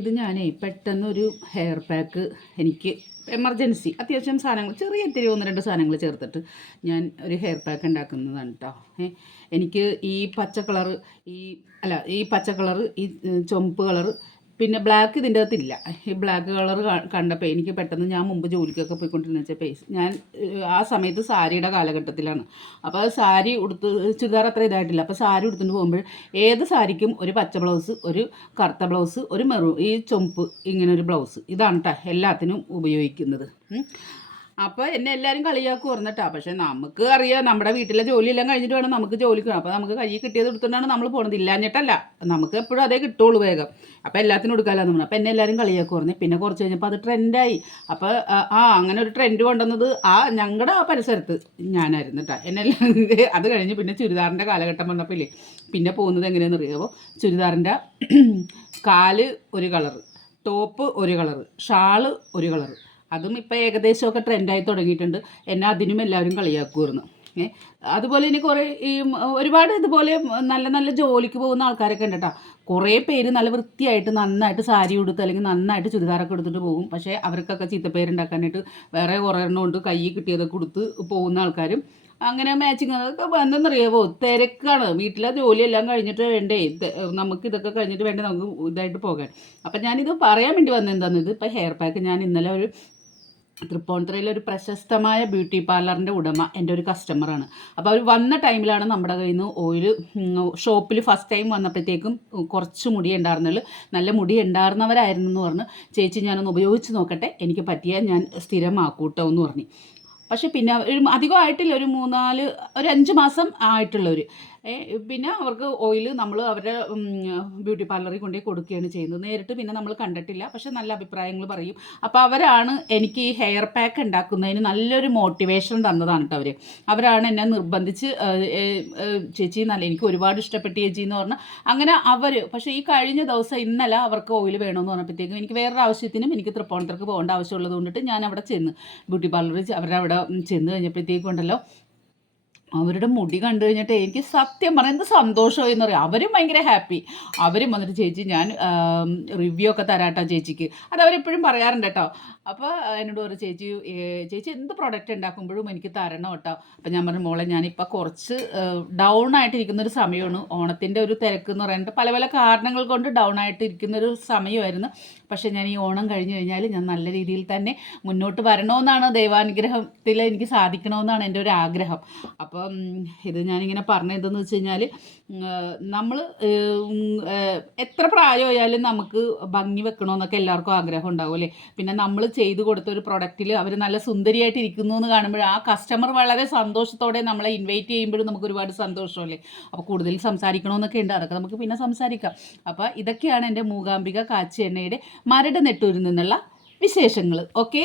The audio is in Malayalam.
ഇത് ഞാനേ പെട്ടെന്നൊരു ഹെയർ പാക്ക് എനിക്ക് എമർജൻസി അത്യാവശ്യം സാധനങ്ങൾ ചെറിയ ഇത്തിരി 1-2 സാധനങ്ങൾ ചേർത്തിട്ട് ഞാൻ ഒരു ഹെയർ പാക്ക് ഉണ്ടാക്കുന്നതാണ് കേട്ടോ. എനിക്ക് ഈ പച്ച കളറ് ഈ പച്ച കളറ് ഈ ചുവപ്പ് കളറ് പിന്നെ ബ്ലാക്ക് ഇതിൻ്റെ അകത്തില്ല. ഈ ബ്ലാക്ക് കളർ കണ്ടപ്പോൾ എനിക്ക് പെട്ടെന്ന് ഞാൻ മുമ്പ് ജോലിക്കൊക്കെ പോയിക്കൊണ്ടിരുന്ന വെച്ചാൽ ഞാൻ ആ സമയത്ത് സാരിയുടെ കാലഘട്ടത്തിലാണ്. അപ്പോൾ അത് സാരി ഉടുത്ത് ചുരിദാർ അത്ര ഇതായിട്ടില്ല. അപ്പോൾ സാരി ഉടുത്തുകൊണ്ട് പോകുമ്പോൾ ഏത് സാരിക്കും ഒരു പച്ച ബ്ലൗസ്, ഒരു കറുത്ത ബ്ലൗസ്, ഒരു ഈ ചുമപ്പ് ഇങ്ങനെ ഒരു ബ്ലൗസ് ഇതാണ് കേട്ടോ എല്ലാത്തിനും ഉപയോഗിക്കുന്നത്. അപ്പോൾ എന്നെ എല്ലാവരും കളിയാക്കി പറഞ്ഞിട്ടാ. പക്ഷേ നമുക്ക് അറിയാം നമ്മുടെ വീട്ടിലെ ജോലിയെല്ലാം കഴിഞ്ഞിട്ട് വേണം നമുക്ക് ജോലിക്ക്. അപ്പോൾ നമുക്ക് കയ്യിൽ കിട്ടിയത് എടുത്തുകൊണ്ടാണ് നമ്മൾ പോകുന്നത്. ഇല്ലാഞ്ഞിട്ടല്ല, നമുക്ക് എപ്പോഴും അതേ കിട്ടുള്ളൂ വേഗം. അപ്പോൾ എല്ലാത്തിനും എടുക്കാമല്ലോ നമ്മൾ. അപ്പോൾ എന്നെ എല്ലാവരും കളിയാക്കി പറഞ്ഞു. പിന്നെ കുറച്ച് കഴിഞ്ഞപ്പോൾ അത് ട്രെൻഡായി. അപ്പോൾ അങ്ങനെ ഒരു ട്രെൻഡ് കൊണ്ടുവന്നത് ഞങ്ങളുടെ ആ പരിസരത്ത് ഞാനായിരുന്നു കേട്ടോ. എന്നെ അത് കഴിഞ്ഞ് പിന്നെ ചുരിദാറിൻ്റെ കാലഘട്ടം വന്നപ്പോൾ പിന്നെ പോകുന്നത് എങ്ങനെയാണെന്ന് അറിയാമോ? ചുരിദാറിൻ്റെ കാല് ഒരു കളറ്, ടോപ്പ് ഒരു കളറ്, ഷാള് ഒരു കളറ്. അതും ഇപ്പോൾ ഏകദേശമൊക്കെ ട്രെൻഡായി തുടങ്ങിയിട്ടുണ്ട്. എന്നെ അതിനും എല്ലാവരും കളിയാക്കുമായിരുന്നു. അതുപോലെ ഇനി കുറേ ഒരുപാട് ഇതുപോലെ നല്ല നല്ല ജോലിക്ക് പോകുന്ന ആൾക്കാരൊക്കെ ഉണ്ട് കേട്ടോ. കുറേ പേര് നല്ല വൃത്തിയായിട്ട് നന്നായിട്ട് സാരി ഉടുത്ത് അല്ലെങ്കിൽ നന്നായിട്ട് ചുരിദാറൊക്കെ എടുത്തിട്ട് പോകും. പക്ഷേ അവർക്കൊക്കെ ചീത്തപ്പേരുണ്ടാക്കാനായിട്ട് വേറെ കുറേ എണ്ണം കൊണ്ട് കൈ കിട്ടിയതൊക്കെ കൊടുത്ത് പോകുന്ന ആൾക്കാരും അങ്ങനെ മാച്ചിങ് അതൊക്കെ എന്തെന്നറിയാവോ? തിരക്കാണ്. വീട്ടിലെ ജോലിയെല്ലാം കഴിഞ്ഞിട്ട് വേണ്ടേ നമുക്ക് ഇതൊക്കെ കഴിഞ്ഞിട്ട് വേണ്ടേ നമുക്ക് ഇതായിട്ട് പോകാൻ. അപ്പം ഞാനിത് പറയാൻ വേണ്ടി വന്നത് എന്താണെന്ന്, ഇപ്പം ഹെയർ പാക്ക് ഞാൻ ഇന്നലെ ഒരു തൃപ്പൂണിത്തുറയിലെ ഒരു പ്രശസ്തമായ ബ്യൂട്ടി പാർലറിൻ്റെ ഉടമ എൻ്റെ ഒരു കസ്റ്റമറാണ്. അപ്പോൾ അവർ വന്ന ടൈമിലാണ് നമ്മുടെ കയ്യിൽ നിന്ന് ഓയിൽ ഷോപ്പിൽ ഫസ്റ്റ് ടൈം വന്നപ്പോഴത്തേക്കും കുറച്ച് മുടി ഉണ്ടായിരുന്നുള്ളൂ. നല്ല മുടി ഉണ്ടായിരുന്നവരായിരുന്നു എന്ന് പറഞ്ഞ്, ചേച്ചി ഞാനൊന്ന് ഉപയോഗിച്ച് നോക്കട്ടെ, എനിക്ക് പറ്റിയാൽ ഞാൻ സ്ഥിരമാക്കൂട്ടോ എന്ന് പറഞ്ഞു. പക്ഷേ പിന്നെ അധികം ആയിട്ടില്ല, ഒരു 5 മാസം ആയിട്ടുള്ളവർ. പിന്നെ അവർക്ക് ഓയിൽ നമ്മൾ അവരുടെ ബ്യൂട്ടി പാർലറിൽ കൊണ്ടുപോയി കൊടുക്കുകയാണ് ചെയ്യുന്നത്. നേരിട്ട് പിന്നെ നമ്മൾ കണ്ടിട്ടില്ല, പക്ഷെ നല്ല അഭിപ്രായങ്ങൾ പറയും. അപ്പോൾ അവരാണ് എനിക്ക് ഈ ഹെയർ പാക്ക് ഉണ്ടാക്കുന്നതിന് നല്ലൊരു മോട്ടിവേഷൻ തന്നതാണ് കേട്ടോ. അവരാണ് എന്നെ നിർബന്ധിച്ച് ചേച്ചി എനിക്ക് ഒരുപാട് ഇഷ്ടപ്പെട്ടു ചേച്ചി എന്ന് പറഞ്ഞാൽ അങ്ങനെ പക്ഷേ ഈ കഴിഞ്ഞ ദിവസം ഇന്നലെ അവർക്ക് ഓയിൽ വേണമെന്ന് പറഞ്ഞപ്പോഴത്തേക്കും എനിക്ക് വേറൊരു ആവശ്യത്തിനും എനിക്ക് തൃപ്പൂണിത്തുറക്ക് പോകേണ്ട ആവശ്യമുള്ളത് കൊണ്ടിട്ട് ഞാൻ അവിടെ ചെന്ന് ബ്യൂട്ടി പാർലറിൽ അവരുടെ അവിടെ ചെന്ന് കഴിഞ്ഞപ്പോഴത്തേക്കും ഉണ്ടല്ലോ, അവരുടെ മുടി കണ്ടു കഴിഞ്ഞിട്ട് എനിക്ക് സത്യം പറഞ്ഞാൽ എന്ത് സന്തോഷമായി എന്ന് പറയാം. അവരും ഭയങ്കര ഹാപ്പി. അവരും വന്നിട്ട് ചേച്ചി ഞാൻ റിവ്യൂ ഒക്കെ തരാട്ടോ ചേച്ചിക്ക്, അത് അവരെപ്പോഴും പറയാറുണ്ട് കേട്ടോ. അപ്പോൾ എന്നോട് ഒരു ചേച്ചി എന്ത് പ്രൊഡക്റ്റ് ഉണ്ടാക്കുമ്പോഴും എനിക്ക് തരണം കേട്ടോ. അപ്പോൾ ഞാൻ പറഞ്ഞു, മോളെ ഞാനിപ്പോൾ കുറച്ച് ഡൗൺ ആയിട്ടിരിക്കുന്നൊരു സമയമാണ്. ഓണത്തിൻ്റെ ഒരു തിരക്ക് എന്ന് പറയുന്നത് പല പല കാരണങ്ങൾ കൊണ്ട് ഡൗൺ ആയിട്ടിരിക്കുന്നൊരു സമയമായിരുന്നു. പക്ഷേ ഞാൻ ഈ ഓണം കഴിഞ്ഞ് കഴിഞ്ഞാൽ ഞാൻ നല്ല രീതിയിൽ തന്നെ മുന്നോട്ട് വരണമെന്നാണ്, ദൈവാനുഗ്രഹത്തിൽ എനിക്ക് സാധിക്കണമെന്നാണ് എൻ്റെ ഒരു ആഗ്രഹം. അപ്പം ഇത് ഞാനിങ്ങനെ പറഞ്ഞതെന്ന് വെച്ച് കഴിഞ്ഞാൽ നമ്മൾ എത്ര പ്രായമായാലും നമുക്ക് ഭംഗി വെക്കണമെന്നൊക്കെ എല്ലാവർക്കും ആഗ്രഹം ഉണ്ടാവും അല്ലേ. പിന്നെ നമ്മൾ ചെയ്തു കൊടുത്ത ഒരു പ്രൊഡക്റ്റിൽ അവർ നല്ല സുന്ദരിയായിട്ട് ഇരിക്കുന്നു എന്ന് കാണുമ്പോൾ ആ കസ്റ്റമർ വളരെ സന്തോഷത്തോടെ നമ്മളെ ഇൻവൈറ്റ് ചെയ്യുമ്പോഴും നമുക്ക് ഒരുപാട് സന്തോഷമല്ലേ. അപ്പോൾ കൂടുതൽ സംസാരിക്കണമെന്നൊക്കെ ഉണ്ട്, അതൊക്കെ നമുക്ക് പിന്നെ സംസാരിക്കാം. അപ്പോൾ ഇതൊക്കെയാണ് എൻ്റെ മൂകാംബിക കാച്ചി എണ്ണയുടെ മരട് നെട്ടൂരിൽ നിന്നുള്ള വിശേഷങ്ങൾ. ഓക്കെ.